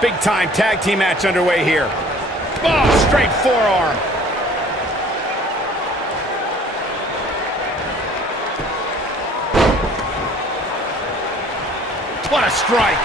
Big-time tag team match underway here. Oh, straight forearm. What a strike.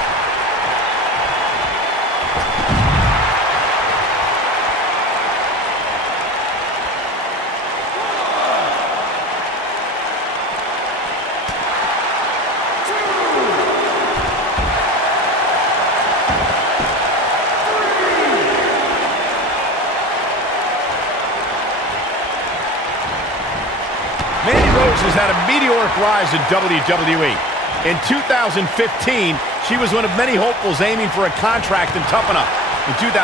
Mandy Rose has had a meteoric rise in WWE. In 2015, she was one of many hopefuls aiming for a contract in Tough Enough. In 2016,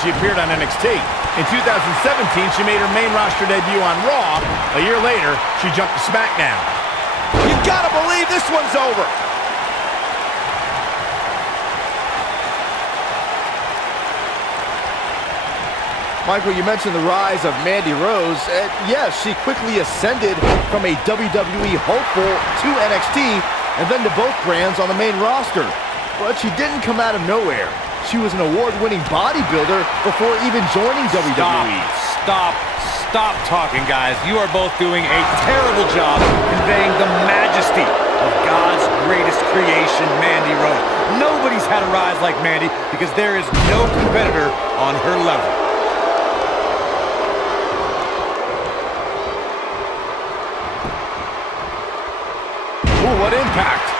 she appeared on NXT. In 2017, she made her main roster debut on Raw. A year later, she jumped to SmackDown. You gotta believe this one's over. Michael, you mentioned the rise of Mandy Rose. Yes, she quickly ascended from a WWE hopeful to NXT and then to both brands on the main roster. But she didn't come out of nowhere. She was an award-winning bodybuilder before even joining WWE. Stop talking, guys. You are both doing a terrible job conveying the majesty of God's greatest creation, Mandy Rose. Nobody's had a rise like Mandy because there is no competitor on her level. Ooh, what impact.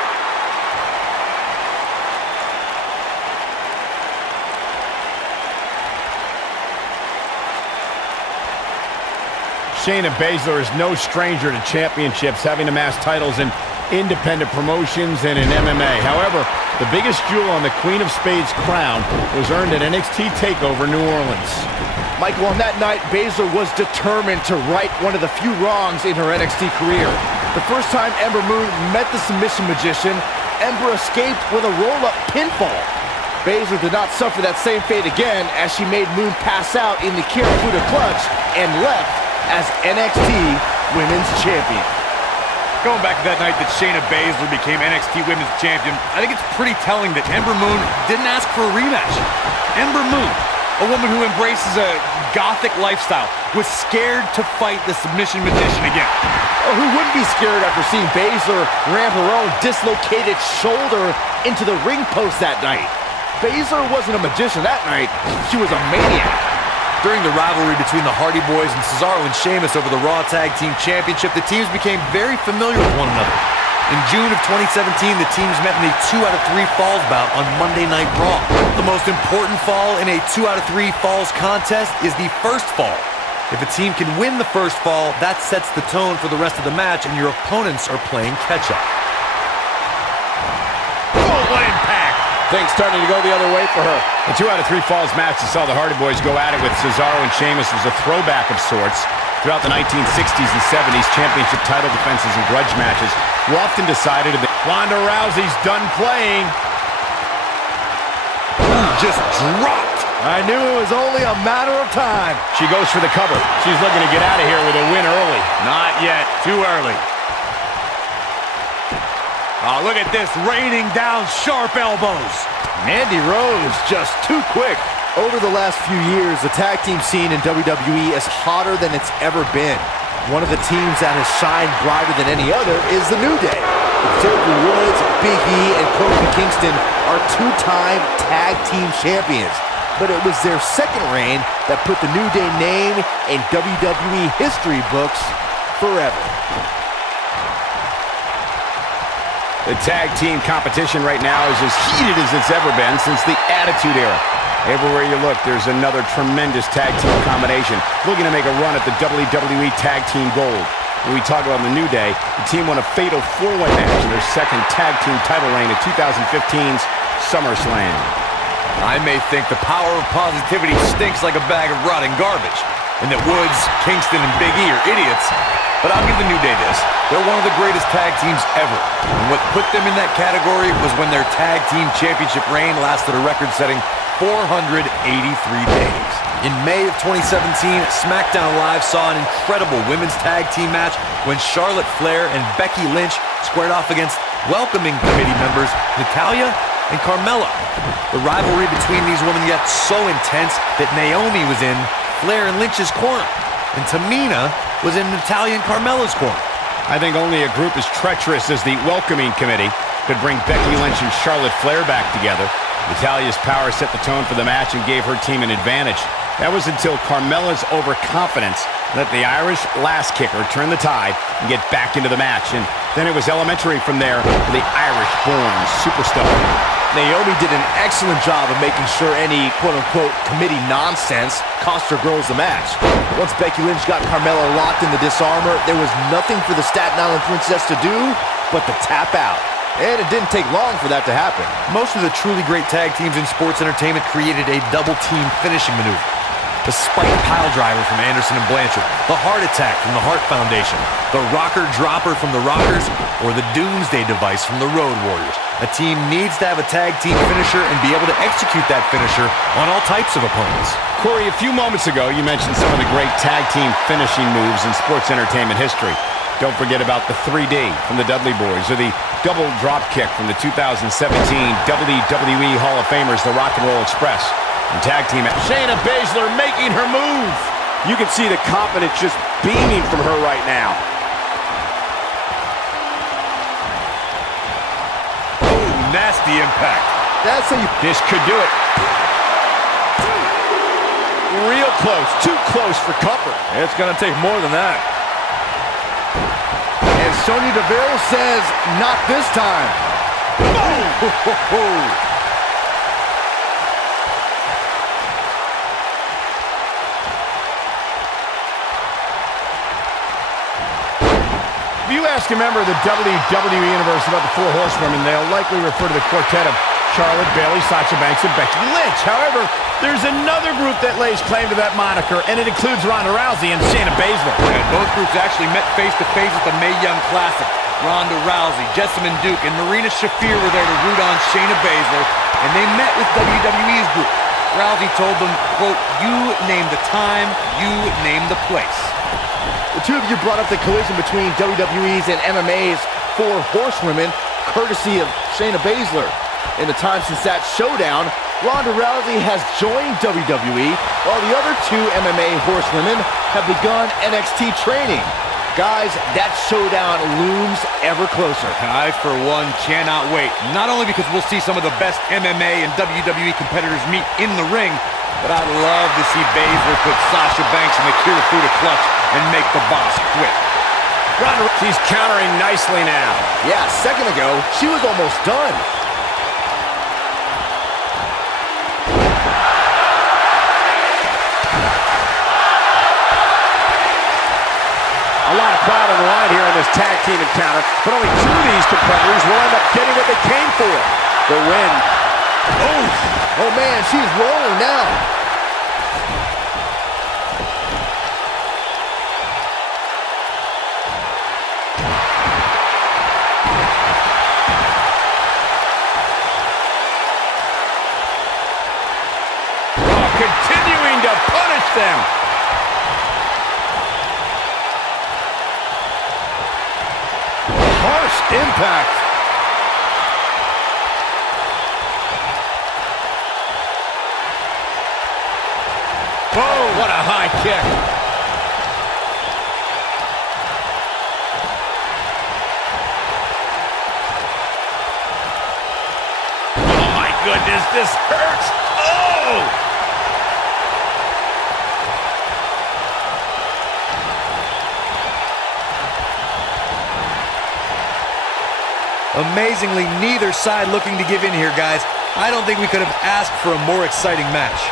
Shayna Baszler is no stranger to championships, having amassed titles in independent promotions and in MMA. However, the biggest jewel on the Queen of Spades crown was earned at NXT TakeOver New Orleans. Michael, on that night, Baszler was determined to right one of the few wrongs in her NXT career. The first time Ember Moon met the submission magician, Ember escaped with a roll-up pinfall. Baszler did not suffer that same fate again as she made Moon pass out in the Kirifuda clutch and left as NXT Women's Champion. Going back to that night that Shayna Baszler became NXT Women's Champion, I think it's pretty telling that Ember Moon didn't ask for a rematch. Ember Moon, a woman who embraces a gothic lifestyle, was scared to fight the submission magician again. Oh, who wouldn't be scared after seeing Baszler ram her own dislocated shoulder into the ring post that night? Baszler wasn't a magician that night, she was a maniac. During the rivalry between the Hardy Boys and Cesaro and Sheamus over the Raw Tag Team Championship, the teams became very familiar with one another. In June of 2017, the teams met in a 2 out of 3 falls bout on Monday Night Raw. The most important fall in a 2 out of 3 falls contest is the first fall. If a team can win the first fall, that sets the tone for the rest of the match, and your opponents are playing catch-up. Oh, what impact! Things starting to go the other way for her. The 2 out of 3 falls match that saw the Hardy Boys go at it with Cesaro and Sheamus was a throwback of sorts. Throughout the 1960s and 70s, championship title defenses and grudge matches were often decided to be... Ronda Rousey's done playing. Ooh, just dropped. I knew it was only a matter of time. She goes for the cover. She's looking to get out of here with a win early. Not yet. Too early. Oh, look at this, raining down sharp elbows. Mandy Rose just too quick. Over the last few years, the tag team scene in WWE is hotter than it's ever been. One of the teams that has shined brighter than any other is the New Day. Xavier Woods, Big E, and Kofi Kingston are 2-time tag team champions. But it was their second reign that put the New Day name in WWE history books forever. The tag team competition right now is as heated as it's ever been since the Attitude Era. Everywhere you look, there's another tremendous tag team combination looking to make a run at the WWE Tag Team Gold. When we talk about the New Day, the team won a fatal 4-way match in their second tag team title reign at 2015's SummerSlam. I may think the power of positivity stinks like a bag of rotting garbage, and that Woods, Kingston, and Big E are idiots, but I'll give the New Day this. They're one of the greatest tag teams ever, and what put them in that category was when their tag team championship reign lasted a record-setting 483 days. In May of 2017, SmackDown Live saw an incredible women's tag team match when Charlotte Flair and Becky Lynch squared off against welcoming committee members Natalya and Carmella. The rivalry between these women yet so intense that Naomi was in Flair and Lynch's corner, and Tamina was in Natalya and Carmella's corner. I think only a group as treacherous as the Welcoming Committee could bring Becky Lynch and Charlotte Flair back together. Natalya's power set the tone for the match and gave her team an advantage. That was until Carmella's overconfidence let the Irish last kicker turn the tide and get back into the match. And then it was elementary from there for the Irish-born superstar. Naomi did an excellent job of making sure any quote-unquote committee nonsense cost her girls the match. Once Becky Lynch got Carmella locked in the disarmor, there was nothing for the Staten Island Princess to do but to tap out. And it didn't take long for that to happen. Most of the truly great tag teams in sports entertainment created a double-team finishing maneuver. The spike pile driver from Anderson and Blanchard, the heart attack from the Hart Foundation, the rocker dropper from the Rockers, or the Doomsday device from the Road Warriors. A team needs to have a tag team finisher and be able to execute that finisher on all types of opponents. Corey, a few moments ago, you mentioned some of the great tag team finishing moves in sports entertainment history. Don't forget about the 3D from the Dudley Boys, or the double drop kick from the 2017 WWE Hall of Famers, the Rock and Roll Express. And tag team Shayna Baszler making her move. You can see the confidence just beaming from her right now. Oh, nasty impact. That's how you... This could do it. Real close, too close for comfort. It's going to take more than that. And Sonya Deville says, not this time. Oh! If you ask a member of the WWE Universe about the Four Horsewomen, they'll likely refer to the quartet of Charlotte, Bayley, Sasha Banks, and Becky Lynch. However, there's another group that lays claim to that moniker, and it includes Ronda Rousey and Shayna Baszler. And both groups actually met face-to-face at the Mae Young Classic. Ronda Rousey, Jessamine Duke, and Marina Shafir were there to root on Shayna Baszler, and they met with WWE's group. Rousey told them, quote, "You name the time, you name the place." The two of you brought up the collision between WWE's and MMA's Four Horsewomen, courtesy of Shayna Baszler. In the time since that showdown, Ronda Rousey has joined WWE, while the other two MMA Horsewomen have begun NXT training. Guys, that showdown looms ever closer. I, for one, cannot wait. Not only because we'll see some of the best MMA and WWE competitors meet in the ring, but I'd love to see Baszler put Sasha Banks in the Kirifuda clutch and make the boss quit. Ronda, she's countering nicely now. Yeah, a second ago, she was almost done. A lot of crowd on the line here in this tag team encounter, but only two of these competitors will end up getting what they came for. The win. Oh man, she's rolling now. Continuing to punish them. Harsh impact. Oh, what a high kick. Oh, my goodness, this hurts. Oh! Amazingly, neither side looking to give in here, guys. I don't think we could have asked for a more exciting match.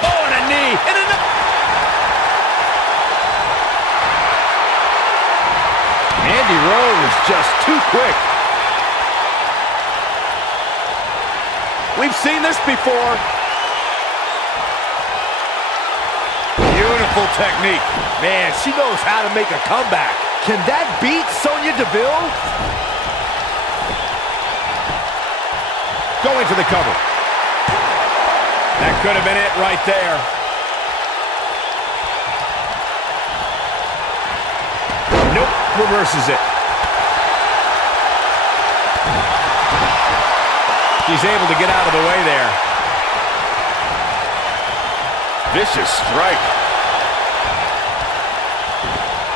Oh, and a knee. And another. Andy Rose just too quick. We've seen this before. Beautiful technique. Man, she knows how to make a comeback. Can that beat Sonya Deville? Going for the cover. That could have been it right there. reverses it. She's able to get out of the way there. Vicious strike.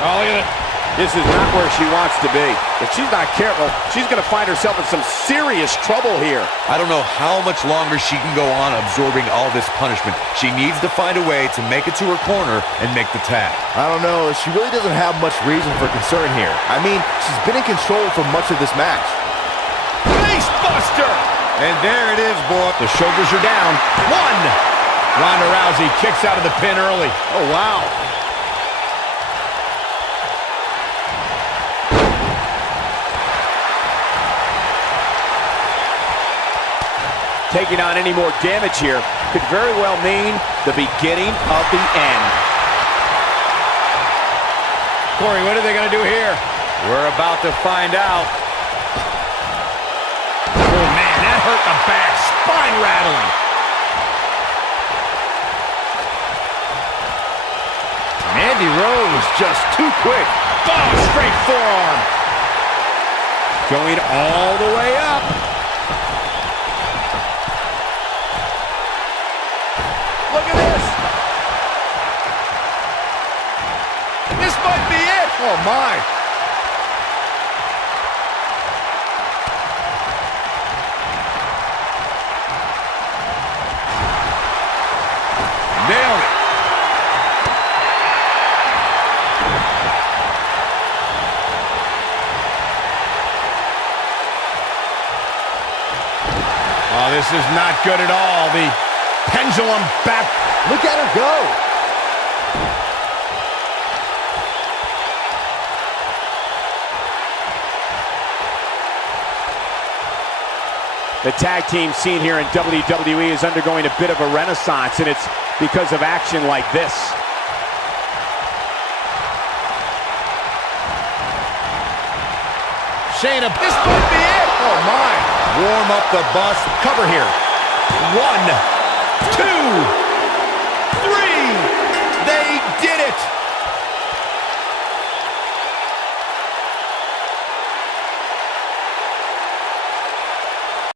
Oh, look at it. This is not where she wants to be. If she's not careful, she's going to find herself in some serious trouble here. I don't know how much longer she can go on absorbing all this punishment. She needs to find a way to make it to her corner and make the tag. I don't know. She really doesn't have much reason for concern here. I mean, she's been in control for much of this match. Face buster! And there it is, boy. The shoulders are down. One! Ronda Rousey kicks out of the pin early. Oh, wow. Taking on any more damage here could very well mean the beginning of the end. Corey, what are they going to do here? We're about to find out. Oh, man, that hurt the back. Spine rattling. Mandy Rose just too quick. Oh, straight forearm. Going all the way up. Look at this. This might be it. Oh, my. Nailed it. Oh, this is not good at all. The pendulum back. Look at her go. The tag team scene here in WWE is undergoing a bit of a renaissance, and it's because of action like this. Shayna, this might be it. Oh, my. Warm up the bus. Cover here. 1, 2.